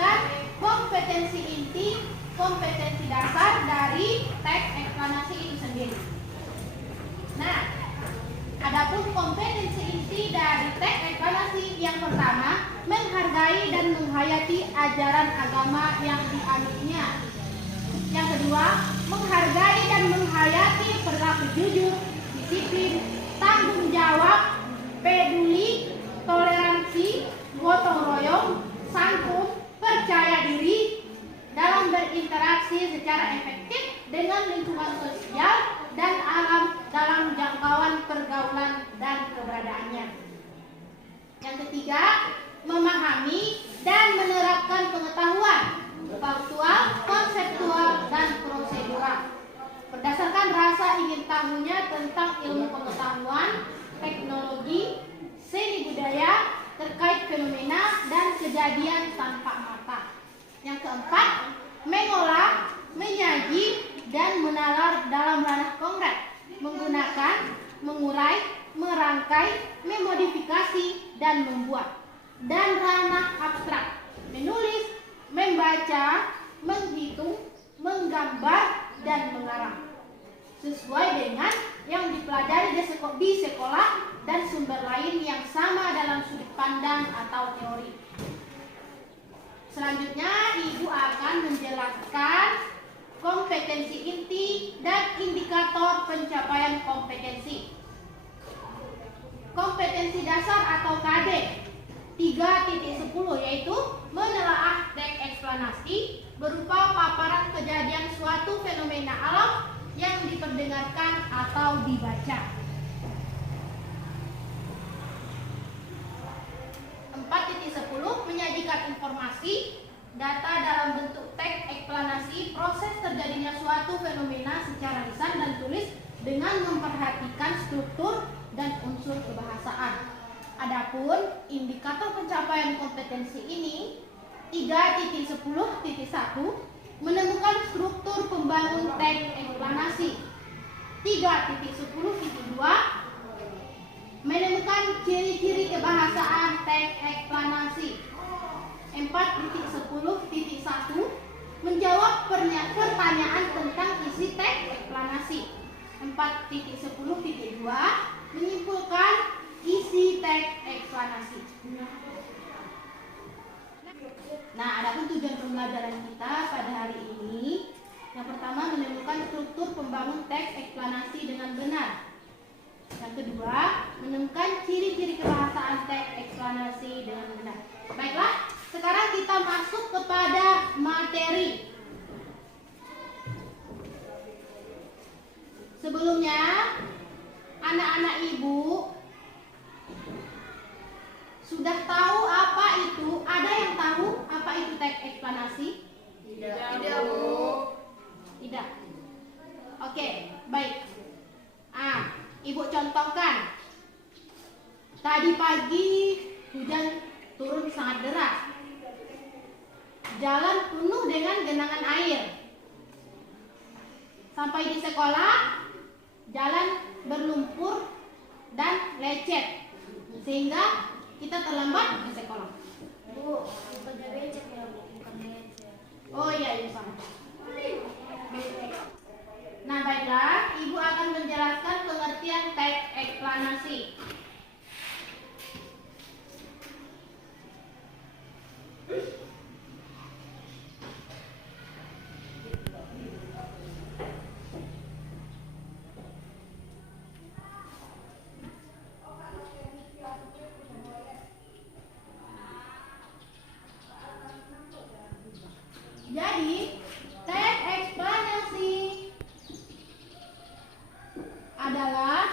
menjelaskan kompetensi inti, kompetensi dasar dari teks eksplanasi itu sendiri. Nah, adapun kompetensi inti dari teks eksplanasi yang pertama, menghargai dan menghayati ajaran agama yang dianutnya. Yang kedua, menghargai dan menghayati perilaku jujur, disiplin, tanggung jawab, peduli, toleransi, gotong royong, sanggup, percaya diri dalam berinteraksi secara efektif dengan lingkungan sosial dan alam dalam jangkauan pergaulan dan keberadaannya. Yang ketiga, memahami dan menerapkan pengetahuan faktual, konseptual, dan prosedural berdasarkan rasa ingin tahunya tentang ilmu pengetahuan, teknologi, seni budaya terkait fenomena dan kejadian tanpa mata. Yang keempat, mengolah, menyaji, dan menalar dalam ranah konkret, menggunakan, mengurai, merangkai, memodifikasi, dan membuat. Dan ranah abstrak, menulis, membaca, menghitung, menggambar, dan mengarang sesuai dengan yang dipelajari di sekolah dan sumber lain yang sama dalam sudut pandang atau teori. Selanjutnya, Ibu akan menjelaskan kompetensi inti dan indikator pencapaian kompetensi. Kompetensi dasar atau KD 3.10 yaitu menelaah teks eksplanasi berupa paparan kejadian suatu fenomena alam yang diperdengarkan atau dibaca. 4.10 menyajikan informasi, data dalam bentuk teks eksplanasi proses terjadinya suatu fenomena secara lisan dan tulis dengan memperhatikan struktur dan unsur kebahasaan. Adapun indikator pencapaian kompetensi ini 3.10.1 menemukan struktur pembangun teks eksplanasi. 3.10.2 menemukan ciri-ciri kebahasaan teks eksplanasi. 4.10.1 menjawab pertanyaan tentang isi teks eksplanasi. 4.10.2 menyimpulkan isi teks eksplanasi. Nah, adapun tujuan pembelajaran kita pada hari ini, yang pertama menemukan struktur pembangun teks eksplanasi dengan benar. Yang kedua, menemukan ciri-ciri kebahasaan teks eksplanasi dengan benar. Baiklah, sekarang kita masuk kepada materi. Sebelumnya, anak-anak Ibu sudah tahu apa itu? Ada yang tahu apa itu teks eksplanasi? Tidak, Bu. Tidak. Oke, baik. Ibu contohkan. Tadi pagi hujan turun sangat deras. Jalan penuh dengan genangan air. Sampai di sekolah, jalan berlumpur dan lecet. Sehingga kita terlambat ke sekolah. Bu, bukan becek ya, Bu, bukan becek. Oh iya, Ibu sama. Nah, baiklah, Ibu akan menjelaskan pengertian teks eksplanasi. Jadi, teks eksplanasi adalah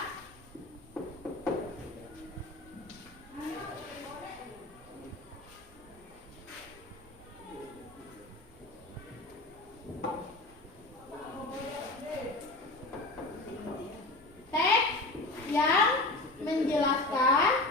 teks yang menjelaskan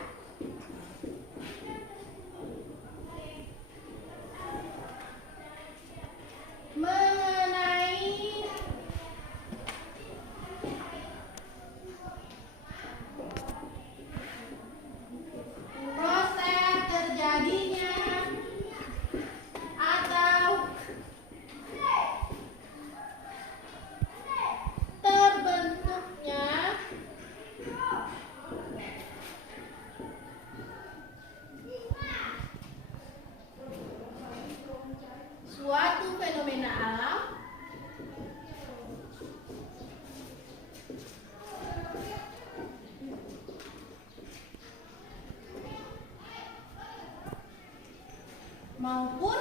maupun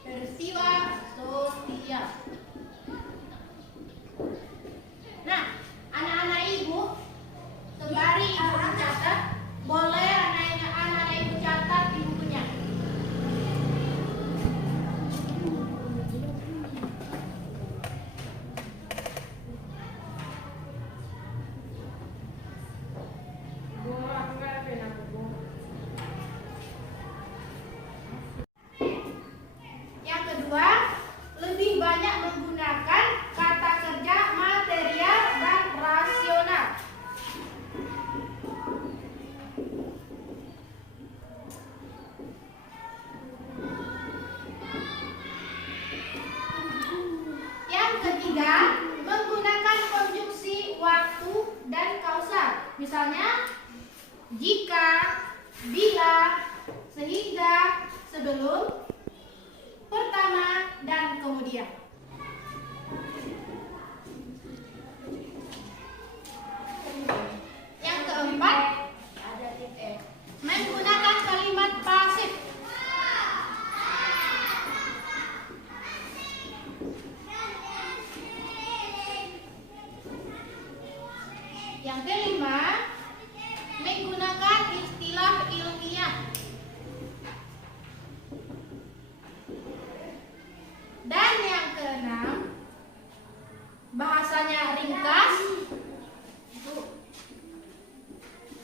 peristiwa sosial. Nah, anak-anak ibu, sembari ibu mencatat, boleh anak-anak ibu catat di bukunya. Yang kedua, lebih banyak menggunakan kata kerja material dan rasional. Yang ketiga, menggunakan konjungsi waktu dan kausal. Misalnya, jika, bila, sehingga, sebelum, pertama, dan kemudian. Yang keempat, menggunakan kalimat pasif. Yang kelima, menggunakan istilah ilmiah. Dan yang keenam, bahasanya ringkas,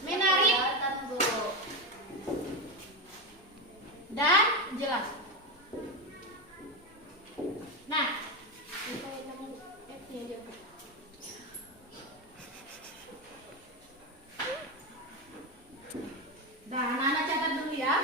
menarik, dan jelas. Nah, anak-anak catat dulu ya.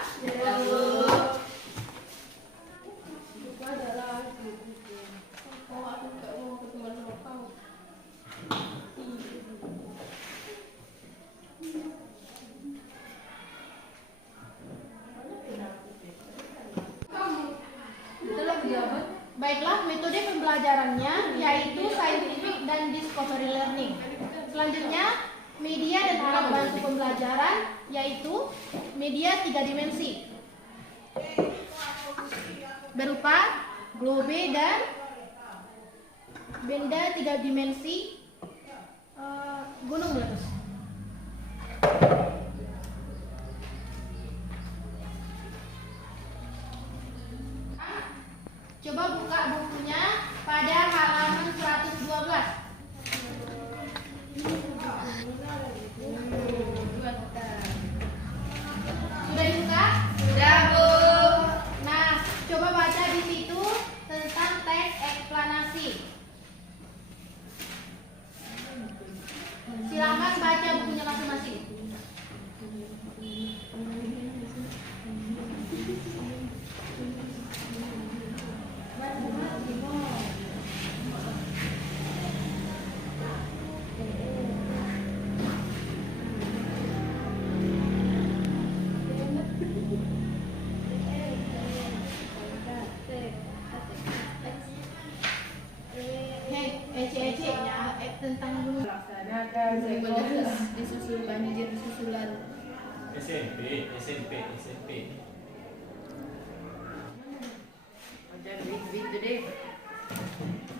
Baiklah, metode pembelajarannya yaitu scientific dan discovery learning. Selanjutnya, media dan alat bantu pembelajaran yaitu media 3 dimensi berupa globe dan benda 3 dimensi gunung meletus. Coba buka bukunya pada halaman 112. Sudah dibuka? Sudah, Bu. Nah, coba baca di situ tentang teks eksplanasi. Silakan baca bukunya masing-masing. Ece-ecenya tentang gunung disusul banjir susulan. SMP. Baca gitu deh.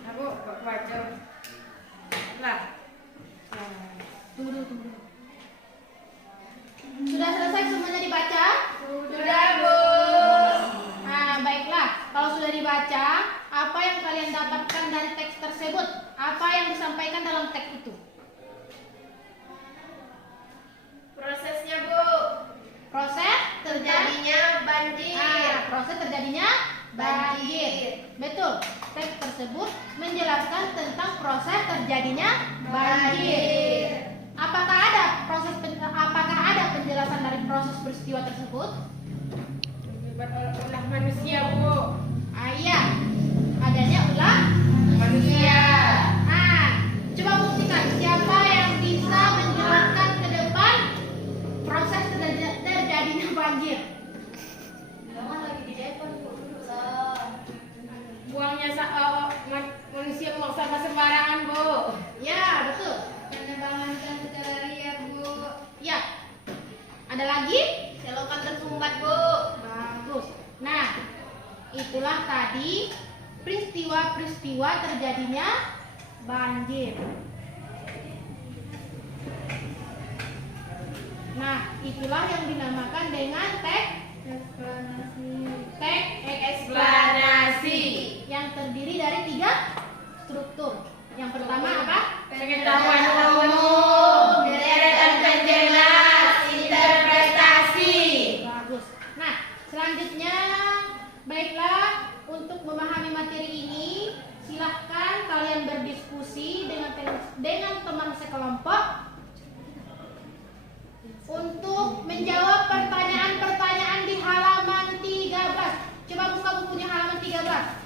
Aku baca. Lah. Tunggu. Sudah selesai semuanya dibaca? Sudah, Bu. Nah, baiklah. Kalau sudah dibaca, apa yang kalian dapatkan dari teks tersebut? Apa yang disampaikan dalam teks itu? Prosesnya, Bu. Proses Terjadinya banjir. proses terjadinya banjir. Betul. Teks tersebut menjelaskan tentang proses terjadinya banjir. Apakah ada penjelasan dari proses peristiwa tersebut? Ulah manusia, Bu. Iya. Adanya ulah Manusia. Coba buktikan siapa yang bisa menjelaskan ke depan proses terjadinya banjir. Lagi di depan, Bu. Buangnya manusia buang sampah sembarangan, Bu. Ya, betul. Penebangan secara liar, Bu. Ya. Ada lagi? Selokan tersumbat, Bu. Bagus. Nah, itulah tadi peristiwa-peristiwa terjadinya banjir. Nah, itulah yang dinamakan dengan teks Eksplanasi. yang terdiri dari 3 struktur. Yang pertama apa? Pengetahuan umum, deretan penjelas, interpretasi. Bagus. Nah, selanjutnya baiklah untuk memahami materi ini silahkan kalian berdiskusi dengan teman sekelompok untuk menjawab pertanyaan-pertanyaan di halaman 13. Coba buka bukunya halaman 13.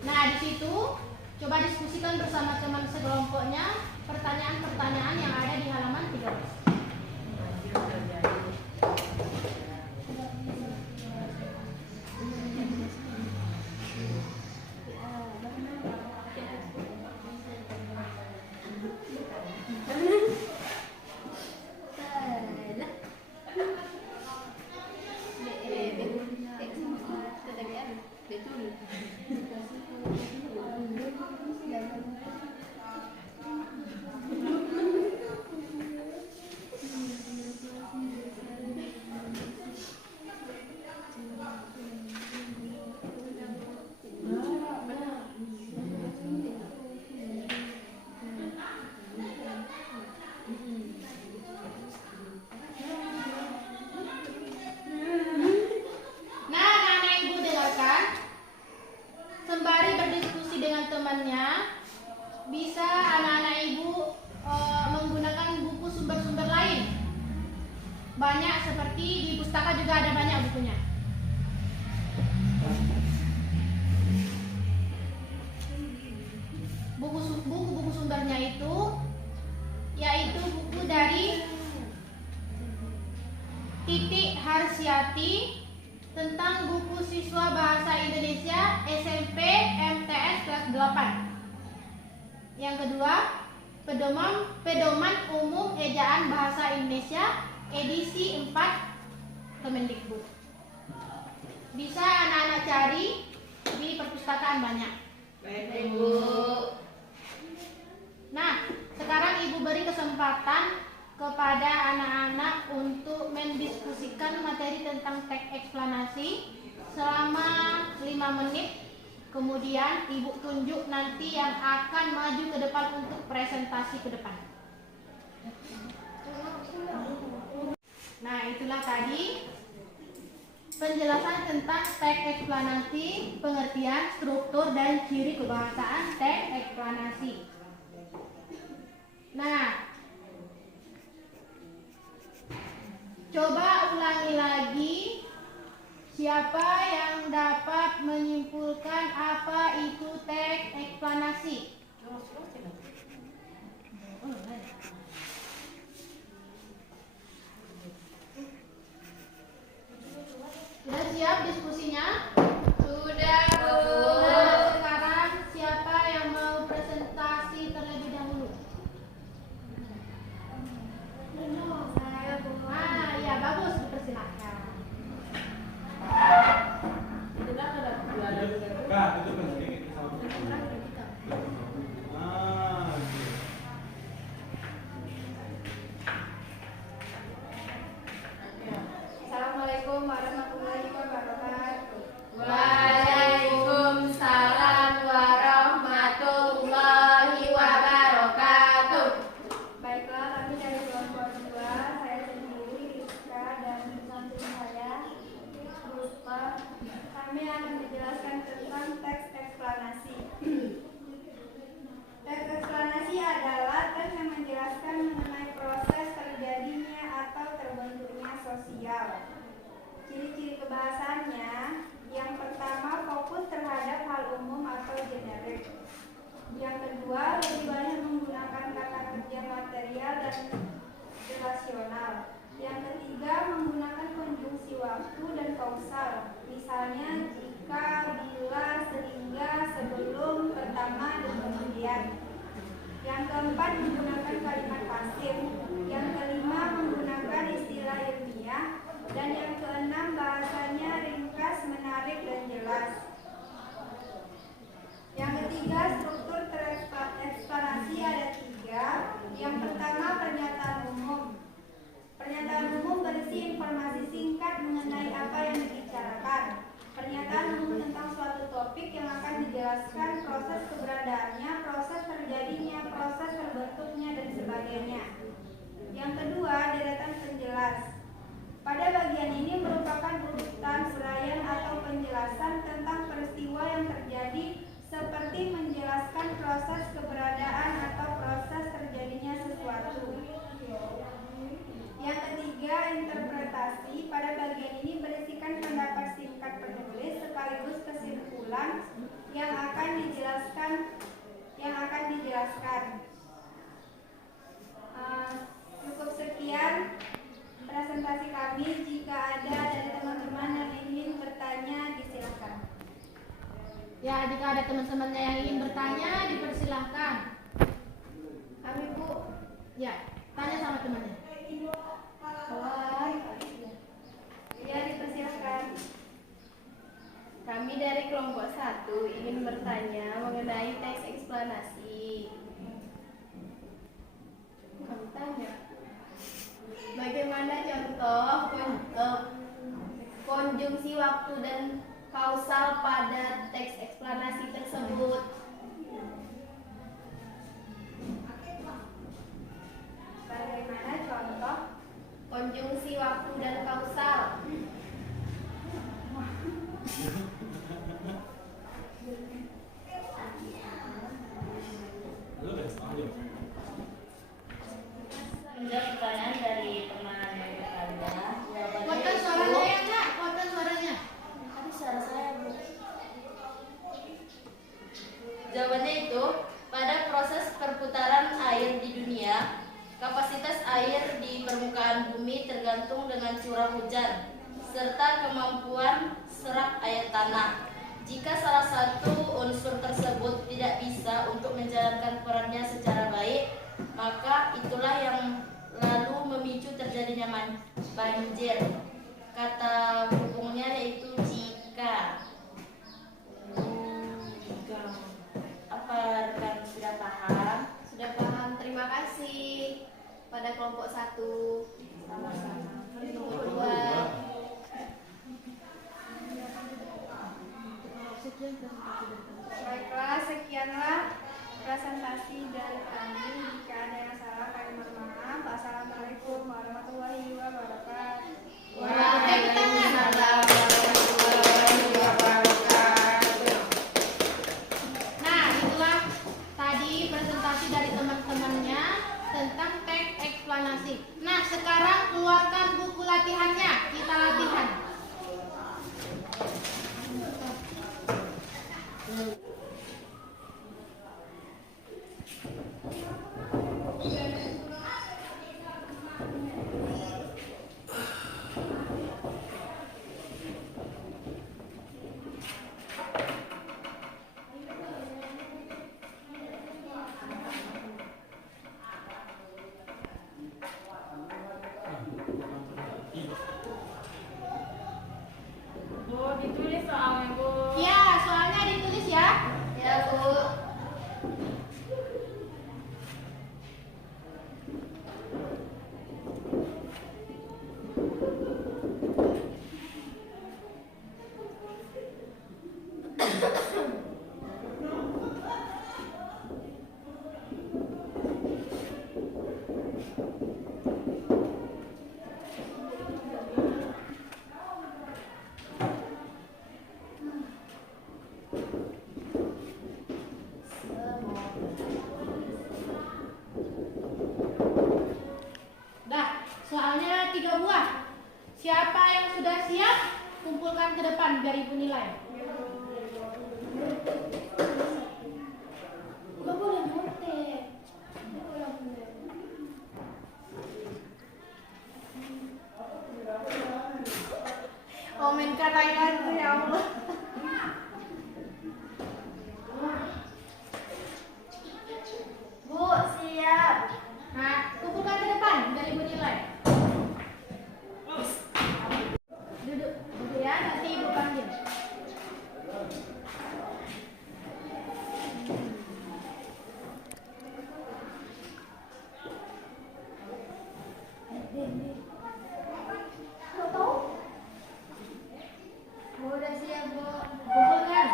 Nah, di situ coba diskusikan bersama teman sekelompoknya pertanyaan-pertanyaan yang ada di halaman 13. Nah, anak-anak ibu dengarkan. Sembari berdiskusi dengan temannya, bisa anak-anak ibu menggunakan buku sumber-sumber lain. Banyak seperti di pustaka juga ada banyak bukunya. Buku-buku sumbernya itu yaitu buku dari Titik Harsiati tentang buku siswa bahasa Indonesia SMP MTS kelas 8. Yang kedua, Pedoman Umum Ejaan Bahasa Indonesia edisi 4 Kemendikbud. Bisa anak-anak cari di perpustakaan banyak. Baik, Ibu. Nah, sekarang Ibu beri kesempatan kepada anak-anak untuk mendiskusikan materi tentang teks eksplanasi selama 5 menit. Kemudian Ibu tunjuk nanti yang akan maju ke depan untuk presentasi ke depan. Nah, itulah tadi penjelasan tentang teks eksplanasi, pengertian, struktur, dan ciri kebahasaan teks eksplanasi. Nah, coba ulangi lagi. Siapa yang dapat menyimpulkan apa itu teks eksplanasi? Sudah siap diskusinya? Sudah, Bu. Nah, sekarang siapa yang mau presentasi terlebih dahulu? Saya, Bu. Ah, ya bagus, dipersilakan. Kak, tutupkan sedikit sama oke. Assalamualaikum warahmatullahi wabarakatuh. Waalaikumsalam. Yang keempat, menggunakan kalimat pasif. Yang kelima, menggunakan istilah ilmiah. Dan yang keenam, bahasanya ringkas, menarik, dan jelas. Yang ketiga, struktur tereksplanasi ada 3. Yang pertama, pernyataan umum. Pernyataan umum berisi informasi singkat mengenai apa yang dibicarakan. Pernyataan umum tentang suatu topik yang akan dijelaskan proses keberadaannya, proses terjadinya, proses terbentuknya, dan sebagainya. Yang kedua, deretan penjelas. Pada bagian ini merupakan urutan uraian atau penjelasan tentang peristiwa yang terjadi, seperti menjelaskan proses keberadaan atau proses terjadinya sesuatu. Yang ketiga, interpretasi. Pada bagian ini berisikan pendapat singkat penulis sekaligus kesimpulan yang akan dijelaskan. Cukup sekian presentasi kami. Jika ada dari teman-teman yang ingin bertanya, disilakan. Ya, jika ada teman-temannya yang ingin bertanya, dipersilahkan. Kami Bu, ya, tanya sama temannya. Ya, dipersilahkan. Kami dari kelompok 1 ingin bertanya mengenai teks eksplanasi. Kami tanya, bagaimana contoh konjungsi waktu dan kausal pada teks eksplanasi tersebut? Bagaimana contoh Konjungsi waktu dan kausal. Menjawab pertanyaan dari teman Anda. Kuatkan suaranya ya Kak, kuatkan suaranya. Tapi suara saya belum. Jawabannya itu, pada proses perputaran air di dunia, kapasitas air di permukaan bumi tergantung dengan curah hujan serta kemampuan serap air tanah. Jika salah satu unsur tersebut tidak bisa untuk menjalankan perannya secara baik, maka itulah yang lalu memicu terjadinya banjir. Kata hubungnya yaitu jika. Apa rekan sudah paham? Sudah paham, terima kasih. Pada kelompok 1 sama-sama. Kelompok 2. Baiklah, sekianlah presentasi dari kami. Jika ada yang salah, kami mohon maaf. Assalamualaikum warahmatullahi wabarakatuh. Waalaikumsalam warahmatullahi wabarakatuh. Nah, itulah tadi presentasi dari teman-temannya tentang teks eksplanasi. Nah, sekarang keluarkan buku latihannya. Kita latihan. Bu, ditulis soalnya Bu. Ya, soalnya ditulis ya. Ya, Bu. Dah, soalnya 3 buah. Siapa yang sudah siap, kumpulkan ke depan biar ibu nilai. Gak boleh nyontek. Komen katanya tuh ya Allah. Bu, Ibu panggil. Udah siap, Bu. Kumpulkan.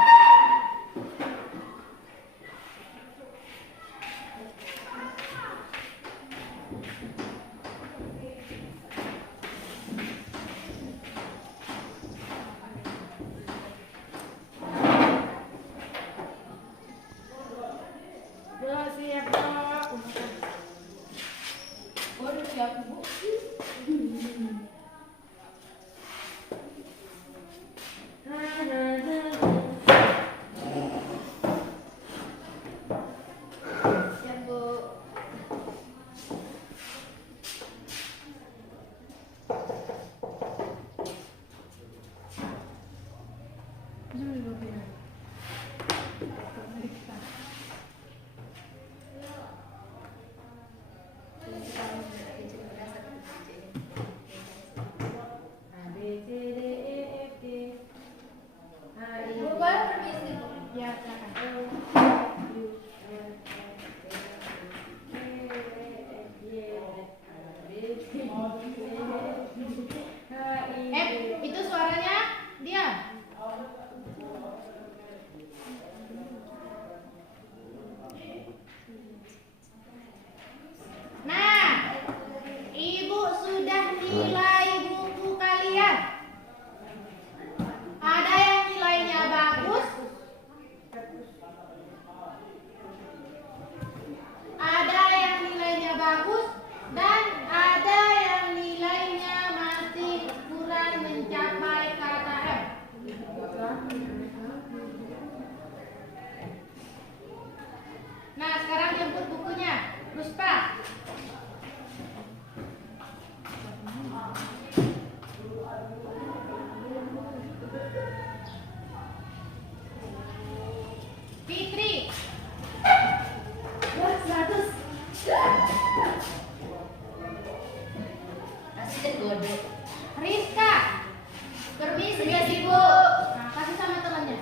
Udah siap, Pak. Udah siap, Bu. Siap, Bu. Bu, boleh permisi, Bu? Ya, silakan. Itu suaranya diam. Nah, Ibu sudah nilai buku kalian. Ada yang nilainya bagus, ada yang nilainya bagus, dan ada yang nilainya masih kurang mencapai KKM. Nah, sekarang jemput bukunya, Ruspa. Fitri. Asisten godok. Rizka. Permisi, Ibu. Bu. Nah, kasih sama temannya.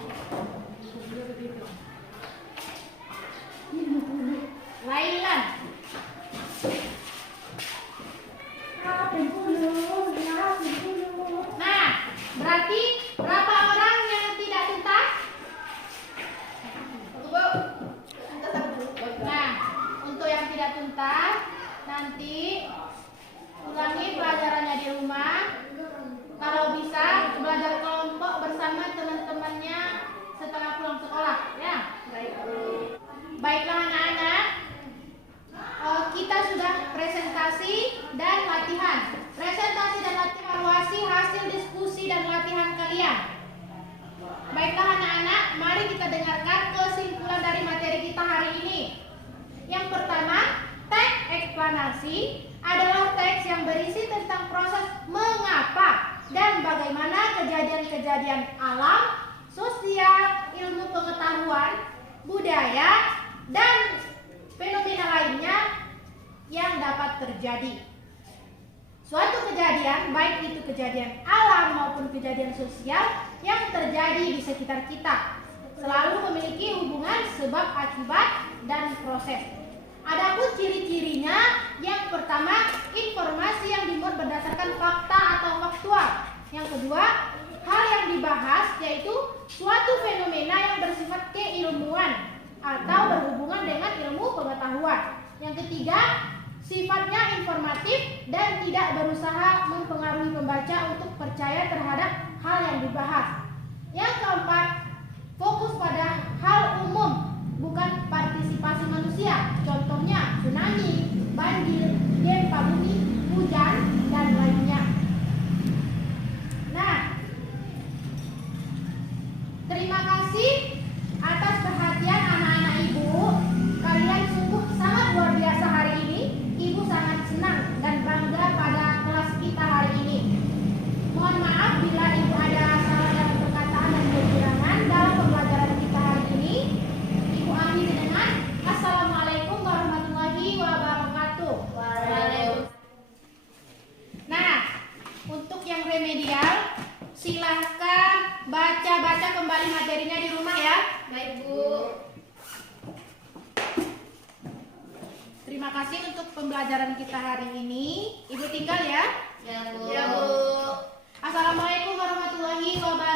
Lailan. Nah, berarti berapa orang yang tidak tuntas? Bu. Nah, untuk yang tidak tuntas, nanti ulangi pelajarannya di rumah. Kalau bisa, belajar kelompok bersama teman-temannya setelah pulang sekolah, ya. Baiklah anak-anak, kita sudah presentasi dan latihan. Presentasi dan latihan evaluasi hasil diskusi dan latihan kalian. Baiklah anak-anak, mari kita dengarkan kesimpulan dari materi kita hari ini. Yang pertama, teks eksplanasi adalah teks yang berisi tentang proses mengapa dan bagaimana kejadian-kejadian alam, sosial, ilmu pengetahuan, budaya, dan fenomena lainnya yang dapat terjadi. Suatu kejadian, baik itu kejadian alam maupun kejadian sosial yang terjadi di sekitar kita, selalu memiliki hubungan sebab akibat dan proses. Adapun ciri-cirinya, yang pertama, informasi yang dimuat berdasarkan fakta atau faktual. Yang kedua, hal yang dibahas yaitu suatu fenomena yang bersifat keilmuan atau berhubungan dengan ilmu pengetahuan. Yang ketiga, sifatnya informatif dan tidak berusaha mempengaruhi pembaca untuk percaya terhadap hal yang dibahas. Yang keempat, fokus pada hal umum, bukan partisipasi manusia. Contohnya tsunami, banjir, gempa bumi, hujan, dan lainnya. Nah, terima kasih atas perhatian anak-anak Ibu. Kalian sungguh sangat luar biasa hari ini. Ibu sangat senang dan bangga pada kelas kita hari ini. Mohon maaf bila Ibu ada salah dan silakan baca-baca kembali materinya di rumah ya. Baik, Bu. Terima kasih untuk pembelajaran kita hari ini. Ibu tinggal ya. Ya, Bu. Ya, Bu. Assalamualaikum warahmatullahi wabarakatuh.